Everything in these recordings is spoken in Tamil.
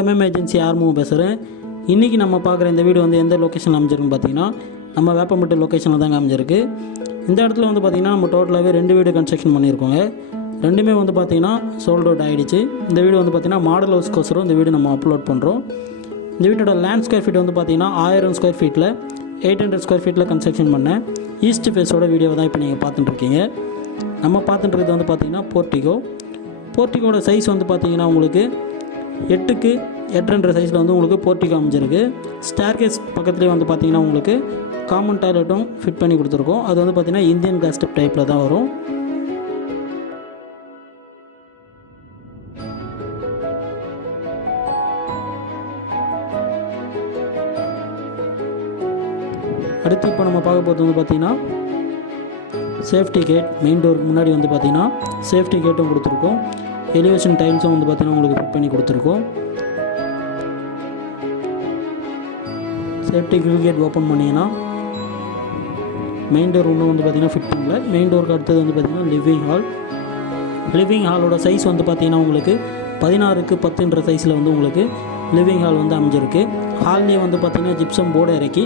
எம்எம் ஏஜென்சி ஆர்முகம் பேசுகிறேன். இன்றைக்கி நம்ம பார்க்குற இந்த வீடு வந்து எந்த லொக்கேஷனில் அமைஞ்சிருக்குன்னு பார்த்தீங்கன்னா நம்ம வேப்பம்பட்டு லொக்கேஷனில் தாங்க அமைஞ்சிருக்கு. இந்த இடத்துல வந்து பார்த்திங்கன்னா நம்ம டோட்டலாகவே 2 வீடு கன்ஸ்ட்ரக்ஷன் பண்ணியிருக்கோங்க. ரெண்டுமே வந்து பார்த்திங்கன்னா சோல்ட் அவுட் ஆகிடுச்சு. இந்த வீடு வந்து பார்த்திங்கன்னா மாடல் ஹவுஸ்க்கோசரம் இந்த வீடு நம்ம அப்லோட் பண்ணுறோம். இந்த வீட்டோட லேண்ட் ஸ்கொயர் ஃபீட் வந்து பார்த்திங்கன்னா 1000 ஸ்கொயர் ஃபீட்டில் 800 ஸ்கொயர் ஃபீட்டில் கன்ஸ்ட்ரக்ஷன் பண்ணேன். ஈஸ்ட் ஃபேஸோட வீடியோவை தான் இப்போ நீங்கள் பார்த்துட்டுருக்கீங்க. நம்ம பார்த்துட்டுருக்கிறது வந்து பார்த்திங்கன்னா போர்ட்டிகோட சைஸ் வந்து பார்த்திங்கன்னா உங்களுக்கு 8க்கு 8.5 சைஸில் வந்து உங்களுக்கு போர்ட்டிகோ அமைஞ்சிருக்கு. ஸ்டேர்கேஸ் பக்கத்துலேயே வந்து பார்த்திங்கன்னா உங்களுக்கு காமன் டாய்லெட்டும் ஃபிட் பண்ணி கொடுத்துருக்கோம். அது வந்து பார்த்திங்கன்னா இந்தியன் கிளாஸ் ஸ்டெப் டைப்பில் தான் வரும். அடுத்து இப்போ நம்ம பார்க்க போகிறது வந்து பார்த்திங்கன்னா சேஃப்டி கேட். மெயின் டோருக்கு முன்னாடி வந்து பார்த்திங்கன்னா சேஃப்டி கேட்டும் கொடுத்துருக்கோம். எலிவேஷன் டைல்ஸும் வந்து பார்த்திங்கன்னா உங்களுக்கு ஃபிட் பண்ணி கொடுத்துருக்கோம். சேஃப்டி கிரில் கேட் ஓப்பன் பண்ணிங்கன்னா மெயின் டோர் ஒன்றும் வந்து பார்த்திங்கன்னா ஃபிட் பண்ணல. மெயின் டோருக்கு அடுத்தது வந்து பார்த்திங்கன்னா லிவிங் ஹாலோட சைஸ் வந்து பார்த்திங்கன்னா உங்களுக்கு 16க்கு 10 சைஸில் வந்து உங்களுக்கு லிவிங் ஹால் வந்து அமைஞ்சிருக்கு. ஹால்லேயே வந்து பார்த்திங்கன்னா ஜிப்சம் போர்டு இறக்கி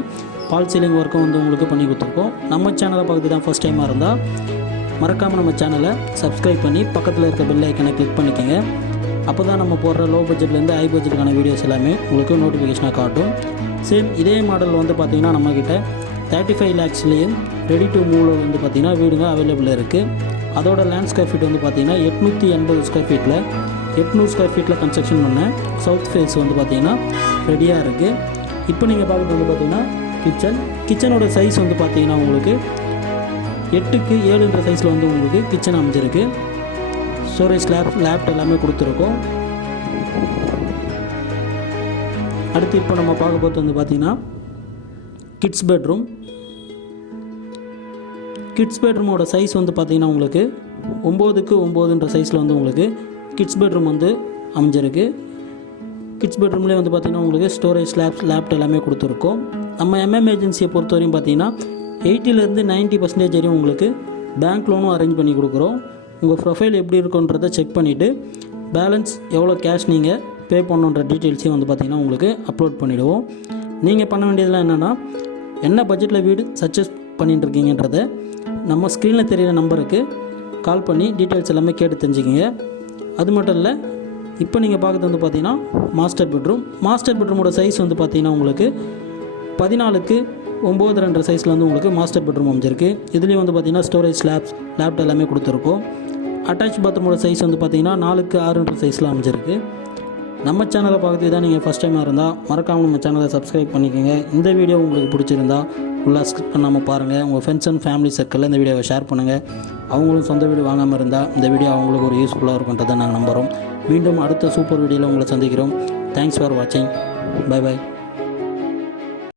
பால் சீலிங் ஒர்க்கும் வந்து உங்களுக்கு பண்ணி கொடுத்துருக்கோம். நம்ம சேனலை பார்க்குறது தான் ஃபஸ்ட் டைமாக இருந்தால் மறக்காமல் நம்ம சேனலை சப்ஸ்கிரைப் பண்ணி பக்கத்தில் இருக்க பெல் ஐக்கனை கிளிக் பண்ணிக்கோங்க. அப்போ தான் நம்ம போடுற லோ பட்ஜெட்லேருந்து ஹை பட்ஜெட்டுக்கான வீடியோஸ் எல்லாமே உங்களுக்கு நோட்டிஃபிகேஷனாக காட்டும். சேம் இதே மாடல் வந்து பார்த்திங்கன்னா நம்மக்கிட்ட 35 lakhsலேயும் ரெடி டு மூவில் வந்து பார்த்திங்கன்னா வீடுங்க அவைலபிள் இருக்குது. அதோட லேண்ட் ஸ்கொயர் ஃபீட் வந்து பார்த்திங்கன்னா 880 ஸ்கொயர் ஃபீட்டில் 800 ஸ்கொயர் ஃபீட்டில் கன்ஸ்ட்ரக்ஷன் பண்ண சவுத் ஃபேஸ் வந்து பார்த்திங்கன்னா ரெடியாக இருக்குது. இப்போ நீங்கள் பார்க்குறது வந்து பார்த்திங்கன்னா கிச்சனோட சைஸ் வந்து பார்த்திங்கன்னா உங்களுக்கு 8க்கு 7 சைஸில் வந்து உங்களுக்கு கிச்சன் அமைஞ்சிருக்கு. ஸ்டோரேஜ் லேப்ட் எல்லாமே கொடுத்துருக்கோம். அடுத்து இப்போ நம்ம பார்க்க போகிறது வந்து பார்த்திங்கன்னா கிட்ஸ் பெட்ரூமோட சைஸ் வந்து பார்த்திங்கன்னா உங்களுக்கு 9க்கு 9 சைஸில் வந்து உங்களுக்கு கிட்ஸ் பெட்ரூம் வந்து அமைஞ்சிருக்கு. கிட்ஸ் பெட்ரூம்லேயே வந்து பார்த்திங்கன்னா உங்களுக்கு ஸ்டோரேஜ் லேப்ட் எல்லாமே கொடுத்துருக்கோம். நம்ம எம்எம் ஏஜென்சியை பொறுத்த வரையும் பார்த்திங்கன்னா 80லேருந்து 90% வரையும் உங்களுக்கு பேங்க் லோனும் அரேஞ்ச் பண்ணி கொடுக்குறோம். உங்கள் ப்ரொஃபைல் எப்படி இருக்குன்றதை செக் பண்ணிவிட்டு பேலன்ஸ் எவ்வளோ கேஷ் நீங்கள் பே பண்ணுன்ற டீட்டெயில்ஸையும் வந்து பார்த்திங்கன்னா உங்களுக்கு அப்லோட் பண்ணிவிடுவோம். நீங்கள் பண்ண வேண்டியதெல்லாம் என்னென்னா என்ன பட்ஜெட்டில் வீடு சஜஸ்ட் பண்ணிட்டுருக்கீங்கன்றதை நம்ம ஸ்க்ரீனில் தெரிகிற நம்பருக்கு கால் பண்ணி டீட்டெயில்ஸ் எல்லாமே கேட்டு தெரிஞ்சுக்கிங்க. அது மட்டும் இல்லை, இப்போ நீங்கள் பார்க்குறது வந்து பார்த்திங்கன்னா மாஸ்டர் பெட்ரூமோட சைஸ் வந்து பார்த்திங்கன்னா உங்களுக்கு 14க்கு 9.2 சைஸில் வந்து உங்களுக்கு மாஸ்டர் பெட்ரூம் அமைஞ்சிருக்கு. இதுலேயும் வந்து பார்த்திங்கன்னா ஸ்டோரேஜ் லேப்ட் எல்லாமே கொடுத்துருக்கோம். அட்டாச் பாத்ரூமோட சைஸ் வந்து பார்த்திங்கன்னா 4க்கு 6 சைஸில் அமைஞ்சிருக்கு. நம்ம சேனலை பார்க்குறது தான் நீங்கள் ஃபஸ்ட் டைமாக இருந்தால் மறக்காமல் நம்ம சேனலை சப்ஸ்கிரைப் பண்ணிக்கோங்க. இந்த வீடியோ உங்களுக்கு பிடிச்சிருந்தா ஃபுல்லாக ஸ்கிப் பண்ணாமல் பாருங்கள். உங்கள் ஃப்ரெண்ட்ஸ் அண்ட் ஃபேமிலி சர்க்கிளில் இந்த வீடியோவை ஷேர் பண்ணுங்கள். அவங்களும் சொந்த வீடு வாங்காமல் இருந்தால் இந்த வீடியோ அவங்களுக்கு ஒரு யூஸ்ஃபுல்லாக இருக்குன்றதை நாங்கள் நம்புகிறோம். மீண்டும் அடுத்த சூப்பர் வீடியோவில் உங்களை சந்திக்கிறோம். தேங்க்ஸ் ஃபார் வாட்சிங். பை.